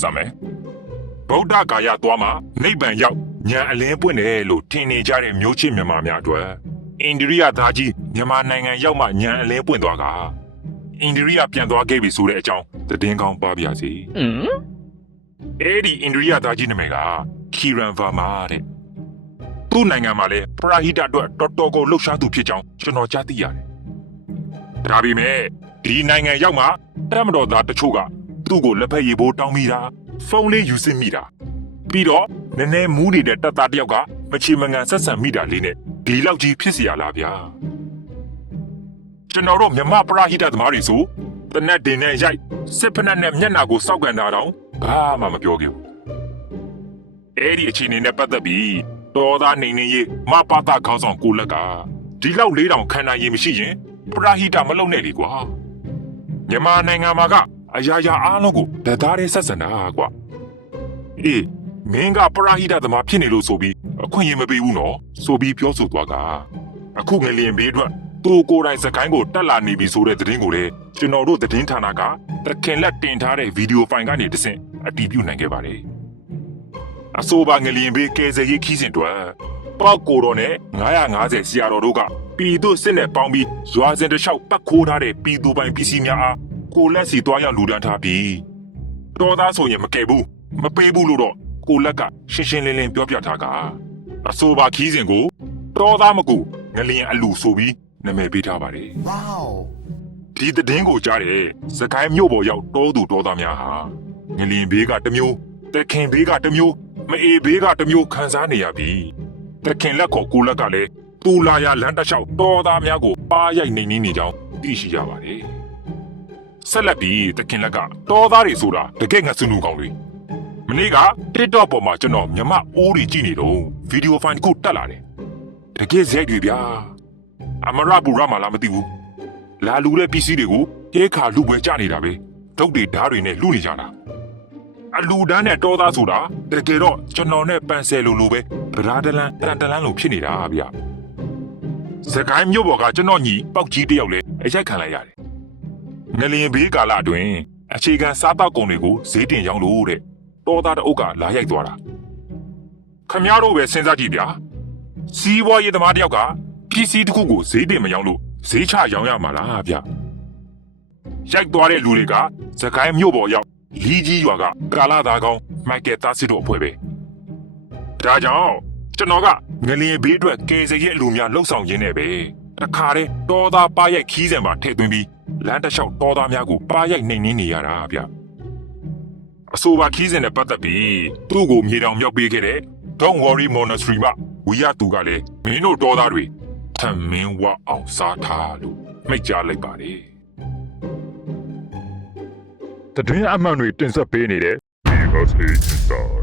စမယ်ဗုဒ္ဓဂါယသွားမှာနိဗ္ဗာန်ရောက်ဉာဏ်အလင်းပွင့်တယ်လို့ထင်နေကြတဲ့မျိုးချစ်မြန်မာများအတွက်အိန္ဒိယသားကြီးမြန်မာနိုင်ငံရောက်မှဉာဏ်အလင်းပွင့်သွားကအိန္ဒိယပြန်သွားခဲ့ပြီဆိုတဲ့အကြောင်းသတင်းကောင်းပါပါစေ嗯，အဲ့ဒီအိန္ဒိယသားကြီးနာမည်ကခီရန်ဗာမာတဲ့သူ့နိုင်ငံမှာလည်းပရာဟိတအတွက်တော်တော်ကိုလှုပ်ရှားသူဖြစ်ကြောင်းကျွန်တော်ကြားသိရတယ်။ဒါပေမဲ့ဒီနိုင်ငံရောက်မှတမတော်သားတချို့က သူ့ကိုလက်ဖက်ရည်ဘိုးတောင်းမိတာဖုန်းလေးယူစစ်မိတာပြီးတော့နည်းနည်းမူးနေတဲ့တပ်သားတစ်ယောက်ကမချေမငံဆက်ဆံမိတာလေးနဲ့ဒီလောက်ကြီးဖြစ်เสียလားဗျာကျွန်တော်တို့မြမပရာဟိတသမားတွေဆိုတနက်တင်နဲ့ရိုက်စစ်ဖက်နဲ့မျက်နာကိုစောက်ကန်တာတော့ဘာမှမပြောခဲ့ဘူးအဲ့ဒီအခြေအနေနဲ့ပတ်သက်ပြီးတော်သားနေနေရေးမပါတာခေါင်းဆောင်ကိုလက်ကဒီလောက်လေးတောင်ခံနိုင်ရမရှိရင်ပရာဟိတမလုပ်နဲ့လေကွာမြန်မာနိုင်ငံမှာက အရာရာအားလုံးကိုတသားတည်းဆက်ဆံတာကွာအေးမင်းကပရာဟိတသမားဖြစ်နေလို့ဆိုပြီးအခွင့်အရေးမပေးဘူးနော်ဆိုပြီးပြောဆိုသွားကအခုငလျင်ဘေးအတွက်သူကိုယ်တိုင်စကိုင်းကိုတက်လာနေပြီဆိုတဲ့သတင်းကိုလည်းကျွန်တော်တို့သတင်းဌာနကတခင်လက်တင်ထားတဲ့ဗီဒီယိုဖိုင်ကနေတဆင့်အတည်ပြုနိုင်ခဲ့ပါတယ်အဆိုပါငလျင်ဘေးကယ်ဆယ်ရေးခီးစဉ်အတွက်ပေါက်ကိုတော်နဲ့950ဆရာတော်တို့ကပြည်သူစစ်နဲ့ပေါင်းပြီးရွာစဉ်တစ်လျှောက်ပတ်ခိုးထားတဲ့ပြည်သူပိုင်ပစ္စည်းများအား ကိုလက်စီတွားရောက်လူဒန်းထားပြီးတော်သားဆိုရင်မကယ်ဘူးမပေးဘူးလို့တော့ကိုလက်ကရှင်းရှင်းလင်းလင်းပြောပြထားကအဆိုပါခီးစဉ်ကိုတော်သားမကူငလျင်အလူဆိုပြီးနာမည်ပေးထားပါတယ် Wow. ဒီသတင်းကိုကြားတဲ့စကိုင်းမြို့ပေါ်ရောက်တောသူတောသားများဟာငလင်ဘေးကတစ်မျိုးတခင်ဘေးကတစ်မျိုးမအေဘေးကတစ်မျိုးခံစားနေရပြီတခင်လက်ခေါ်ကိုလက်ကလည်းတူလာရလမ်းတစ်လျှောက်တောသားများကိုပါရိုက်နေနေနေကြောင်းသိရှိရပါတယ် ဆက်လက်ပြီးတခင်လက်ကတောသားတွေဆိုတာတကယ်ငါစနူကောင်းတွေမနေ့က TikTok ပေါ်မှာကျွန်တော်မြမအိုးတွေကြည့်နေတော့ဗီဒီယိုဖိုင်တစ်ခုတက်လာတယ်တကယ်ဇက်တွေဗျာအမရဘူရမလားမသိဘူးလာလူတဲ့ပစ္စည်းတွေကိုရဲခါလူပွဲကြနေတာပဲဒုတ်တွေဓားတွေနဲ့လူနေကြတာအလူတန်းနဲ့တောသားဆိုတာတကယ်တော့ကျွန်တော်နဲ့ပန်ဆယ်လိုလိုပဲဗရာဒလန်တန်တလန်လိုဖြစ်နေတာဗျစကိုင်းမြို့ပေါ်ကကျွန်တော်ညီပေါက်ကြီးတယောက်လဲအရိုက်ခံလိုက်ရတယ် ငလျင်ဘေးကာလအတွင်းအခြေခံစားတောက်ကုန်တွေကိုဈေးတင်ရောင်းလို့တဲ့တောသားတအုပ်ကလာရိုက်သွားတာခမည်းတော်ပဲစဉ်းစားကြည့်ဗျာစီးပွားရေးသမားတယောက်ကပစ္စည်းတစ်ခုကိုဈေးတင်မရောင်းလို့ဈေးချရောင်းရမှာလားဗျရိုက်သွားတဲ့လူတွေကသခိုင်းမြို့ပေါ်ရောက်လီကြီးရွာကကာလာသားကောင်းမိုက်ကယ်သားစစ်တို့အဖွဲ့ပဲဒါကြောင့်ကျွန်တော်ကငလျင်ဘေးအတွက်ကယ်ဆယ်ရေးအလူများလှုပ်ဆောင်ရင်းနဲ့ပဲတခါတည်းတောသားပါရိုက်ခီးစံမှာထည့်သွင်းပြီး လမ်းတစ်လျှောက်တောသားများကိုပါရိုက်နှိမ်နင်းနေရတာဗျအဆိုပါခီးစံနဲ့ပတ်သက်ပြီးသူ့ကိုမြေတောင်မြောက်ပေးခဲ့တဲ့ Don't Worry Monastery မှာဝီရသူကလည်းမင်းတို့တောသားတွေထမင်းဝအောင်စားထားလို့မိတ်ကြားလိုက်ပါတယ်တတွင်းအမှန်တွေတင်ဆက်ပေးနေတဲ့ Because Inside